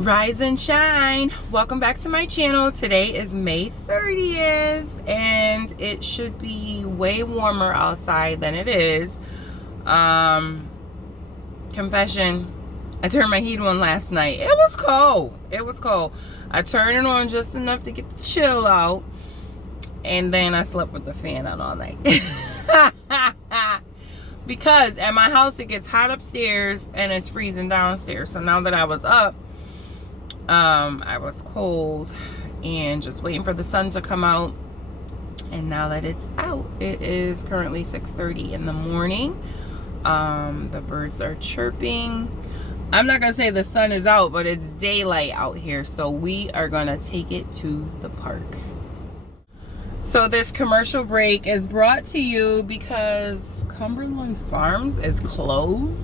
Rise and shine. Welcome back to my channel. Today is May 30th and it should be way warmer outside than it is. Confession, I turned my heat on last night. It was cold. I turned it on just enough to get the chill out, and then I slept with the fan on all night. Because at my house it gets hot upstairs and it's freezing downstairs. So now that I was up, I was cold and just waiting for the sun to come out. And now that it's out, it is currently 6:30 in the morning. The birds are chirping. I'm not gonna say the sun is out, but it's daylight out here, so we are gonna take it to the park. So this commercial break is brought to you because Cumberland Farms is closed.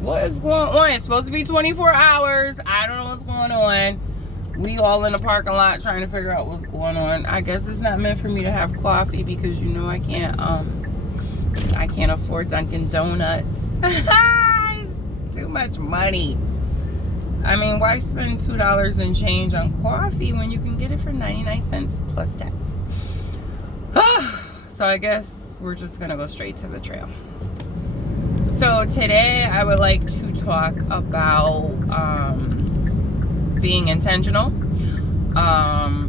What is going on? It's supposed to be 24 hours. I don't know what's going on. We all in the parking lot trying to figure out what's going on. I guess it's not meant for me to have coffee because you know I can't afford Dunkin' Donuts. It's too much money. I mean, why spend $2 and change on coffee when you can get it for 99 cents plus tax? So I guess we're just gonna go straight to the trail. So today I would like to talk about being intentional,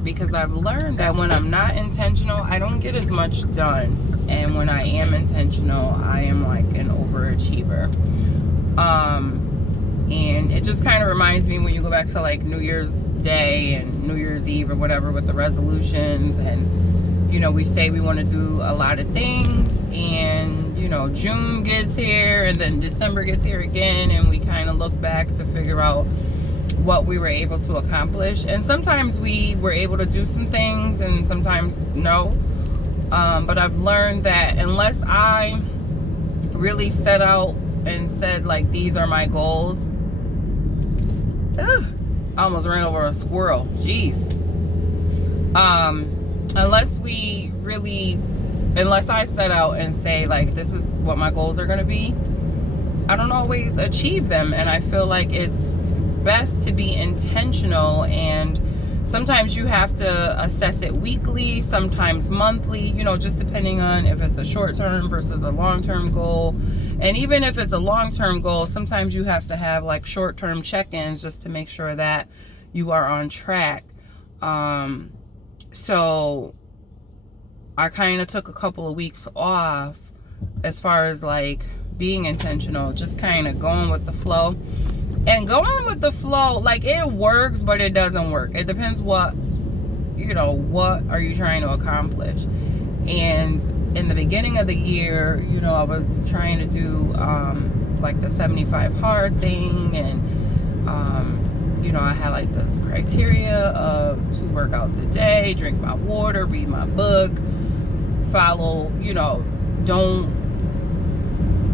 because I've learned that when I'm not intentional, I don't get as much done, and when I am intentional, I am like an overachiever. And it just kind of reminds me when you go back to like New Year's Day and New Year's Eve or whatever with the resolutions, and you know, we say we want to do a lot of things, and you know, June gets here and then December gets here again, and we kind of look back to figure out what we were able to accomplish. And sometimes we were able to do some things and sometimes no. But I've learned that unless I really set out and said like, these are my goals. Ugh, I almost ran over a squirrel. Jeez. Unless I set out and say like, this is what my goals are going to be, I don't always achieve them. And I feel like it's best to be intentional, and sometimes you have to assess it weekly, sometimes monthly, you know, just depending on if it's a short-term versus a long-term goal. And even if it's a long-term goal, sometimes you have to have like short-term check-ins just to make sure that you are on track. So I kind of took a couple of weeks off as far as like being intentional, just kind of going with the flow. And going with the flow, like, it works, but it doesn't work. It depends what are you trying to accomplish. And in the beginning of the year, you know, I was trying to do like the 75 hard thing, and you know, I had like this criteria of 2 workouts a day, drink my water, read my book, follow, you know, don't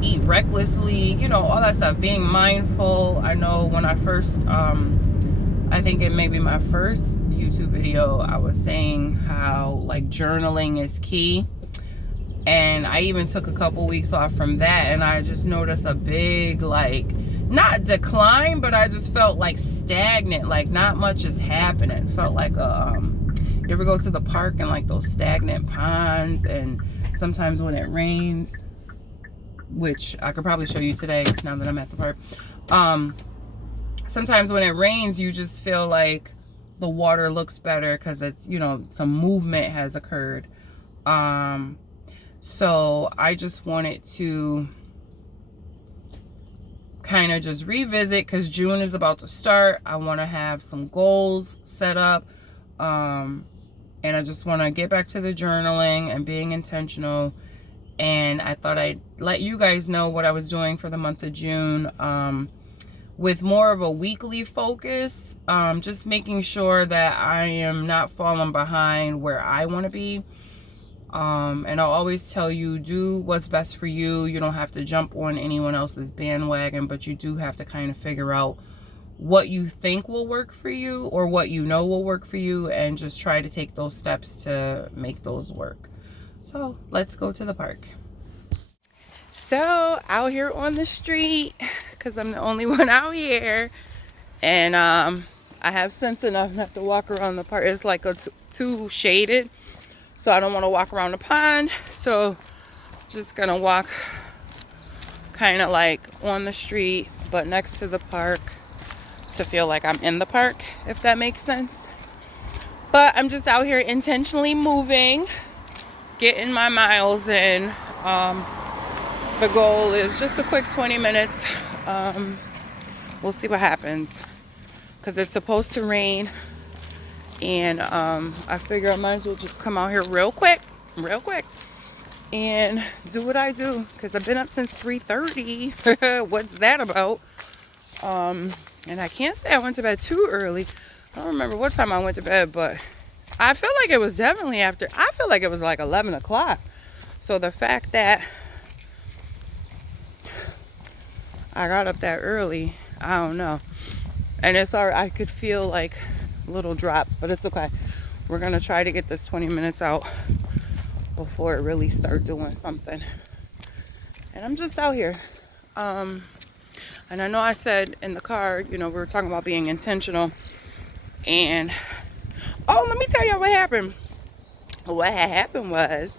eat recklessly, you know, all that stuff, being mindful. I know when I first, I think it may be my first YouTube video, I was saying how like journaling is key. And I even took a couple weeks off from that, and I just noticed a big, like, not decline, but I just felt like stagnant, like not much is happening. Felt like you ever go to the park and like those stagnant ponds, and sometimes when it rains, which I could probably show you today now that I'm at the park, sometimes when it rains you just feel like the water looks better because it's, you know, some movement has occurred. So I just wanted to kind of just revisit, because June is about to start. I want to have some goals set up, and I just want to get back to the journaling and being intentional. And I thought I'd let you guys know what I was doing for the month of June, with more of a weekly focus, just making sure that I am not falling behind where I want to be. And I'll always tell you, do what's best for you. You don't have to jump on anyone else's bandwagon, but you do have to kind of figure out what you think will work for you, or what you know will work for you, and just try to take those steps to make those work. So let's go to the park. So out here on the street, because I'm the only one out here, And I have sense enough not to walk around the park. It's like too shaded, so I don't want to walk around the pond. So just gonna walk kind of like on the street, but next to the park, to feel like I'm in the park, if that makes sense. But I'm just out here intentionally moving, getting my miles in. The goal is just a quick 20 minutes. We'll see what happens, because it's supposed to rain, and I figure I might as well just come out here real quick and do what I do, because I've been up since 3:30. What's that about? And I can't say I went to bed too early. I don't remember what time I went to bed, but I feel like it was definitely after. I feel like it was like 11 o'clock. So the fact that I got up that early, I don't know. And it's alright. I could feel like little drops, but it's okay. We're gonna try to get this 20 minutes out before it really starts doing something. And I'm just out here. And I know I said in the car, you know, we were talking about being intentional. And oh, let me tell you what happened. What had happened was,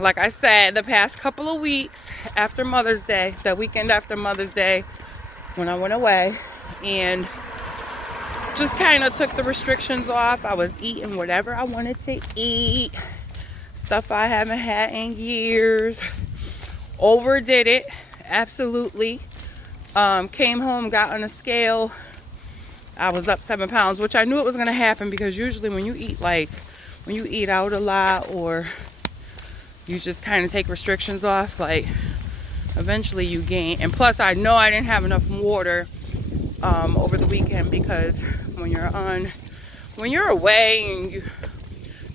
like I said, the past couple of weeks after Mother's Day, the weekend after Mother's Day, when I went away and just kind of took the restrictions off. I was eating whatever I wanted to eat, stuff I haven't had in years. Overdid it, absolutely. Came home, got on a scale. I was up 7 pounds, which I knew it was gonna happen, because usually when you eat out a lot, or you just kind of take restrictions off, like eventually you gain. And plus, I know I didn't have enough water over the weekend, because when you're away and you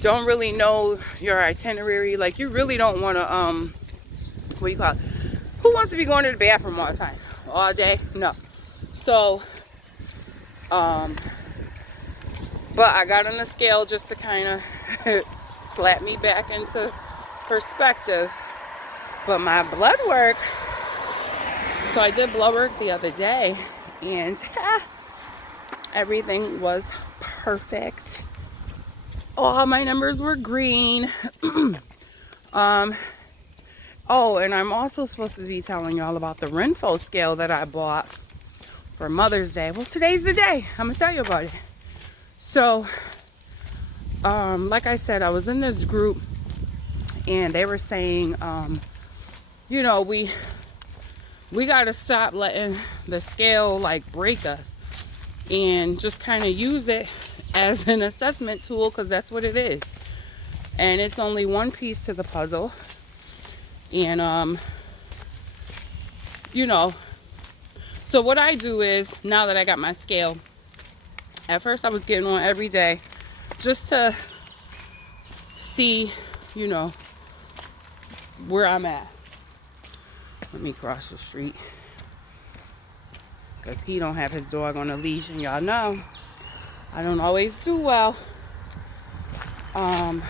don't really know your itinerary, like you really don't want to what do you call it? Who wants to be going to the bathroom all the time, all day? No. So but I got on the scale just to kind of slap me back into perspective. But my blood work, so I did blood work the other day, and everything was perfect. All my numbers were green. Oh, and I'm also supposed to be telling y'all about the Renpho scale that I bought for Mother's Day. Well, today's the day. I'm gonna tell you about it. So, like I said, I was in this group, and they were saying, you know, we got to stop letting the scale like break us, and just kind of use it as an assessment tool, because that's what it is. And it's only one piece to the puzzle. And you know, so what I do is, now that I got my scale, at first I was getting on every day just to see, you know, where I'm at. Let me cross the street, because he don't have his dog on a leash, and y'all know I don't always do well. But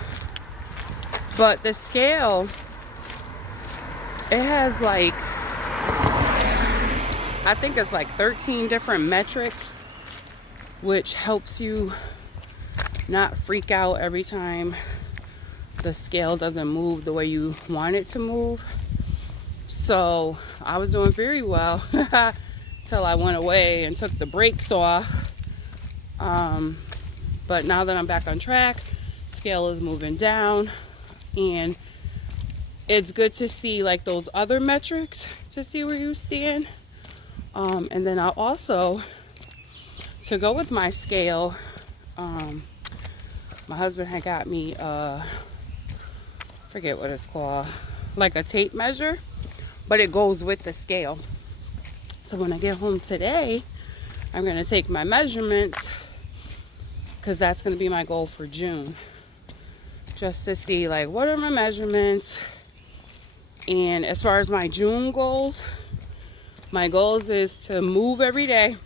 the scale, it has like, I think it's like 13 different metrics, which helps you not freak out every time the scale doesn't move the way you want it to move. So I was doing very well till I went away and took the brakes off. But now that I'm back on track, scale is moving down, and it's good to see like those other metrics to see where you stand. And then I'll also, to go with my scale, my husband had got me forget what it's called, like a tape measure, but it goes with the scale. So when I get home today, I'm going to take my measurements, because that's going to be my goal for June, just to see like what are my measurements. And as far as my June goals, my goals is to move every day,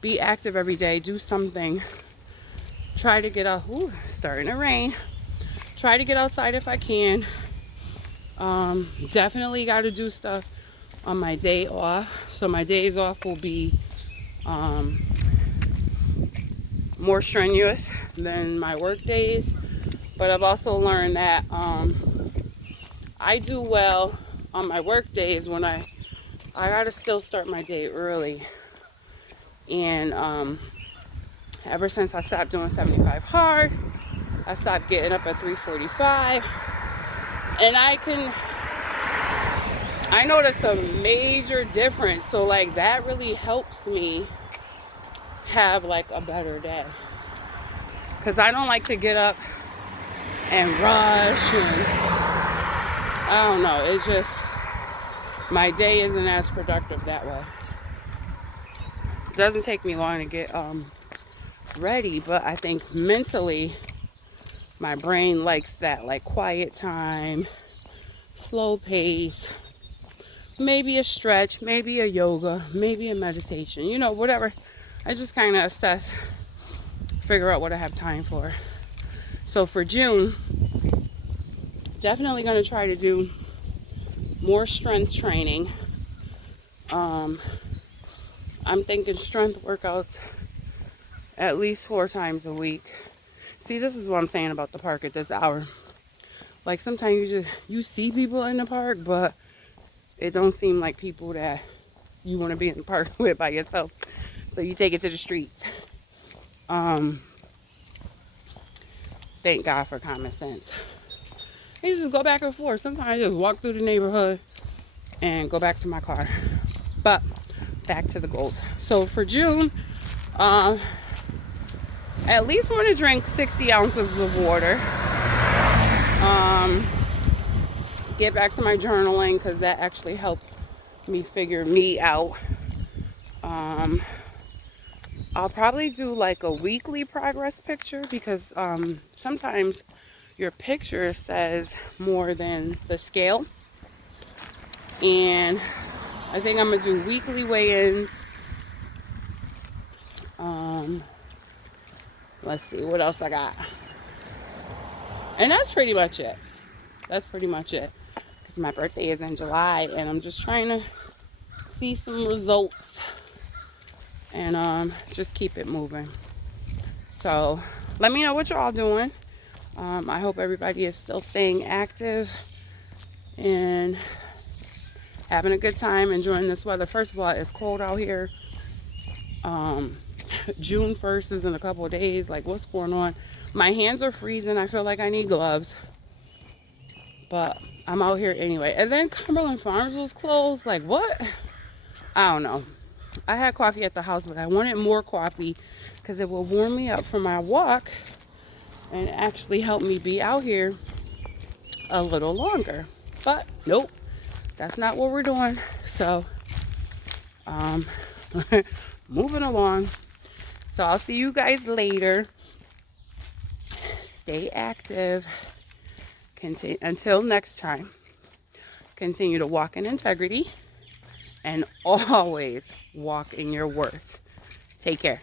be active every day, do something, try to get out. Ooh, starting to rain. Try to get outside if I can. Definitely got to do stuff on my day off. So my days off will be more strenuous than my work days. But I've also learned that I do well on my work days when I gotta still start my day early. And ever since I stopped doing 75 hard, I stopped getting up at 3:45, and I noticed a major difference. So like that really helps me have like a better day, because I don't like to get up and rush, and I don't know, it's just my day isn't as productive that way. It doesn't take me long to get ready, but I think mentally my brain likes that like quiet time, slow pace, maybe a stretch, maybe a yoga, maybe a meditation, you know, whatever. I just kind of assess, figure out what I have time for. So for June, definitely going to try to do more strength training. I'm thinking strength workouts at least 4 times a week. See, this is what I'm saying about the park at this hour. Like sometimes you see people in the park, but it don't seem like people that you want to be in the park with by yourself. So you take it to the streets. Thank God for common sense. You just go back and forth. Sometimes I just walk through the neighborhood and go back to my car. But back to the goals. So for June, at least want to drink 60 ounces of water. Get back to my journaling, because that actually helps me figure me out. I'll probably do like a weekly progress picture, because sometimes your picture says more than the scale. And I think I'm gonna do weekly weigh-ins. Let's see what else I got. And that's pretty much it. Because my birthday is in July, and I'm just trying to see some results and just keep it moving. So let me know what you're all doing. I hope everybody is still staying active and having a good time, enjoying this weather. First of all, it's cold out here. June 1st is in a couple of days. Like, what's going on? My hands are freezing. I feel like I need gloves. But I'm out here anyway. And then Cumberland Farms was closed. Like, what? I don't know. I had coffee at the house, but I wanted more coffee because it will warm me up for my walk and actually help me be out here a little longer. But nope, that's not what we're doing. So moving along. So I'll see you guys later. Stay active. Until next time, continue to walk in integrity and always walk in your worth. Take care.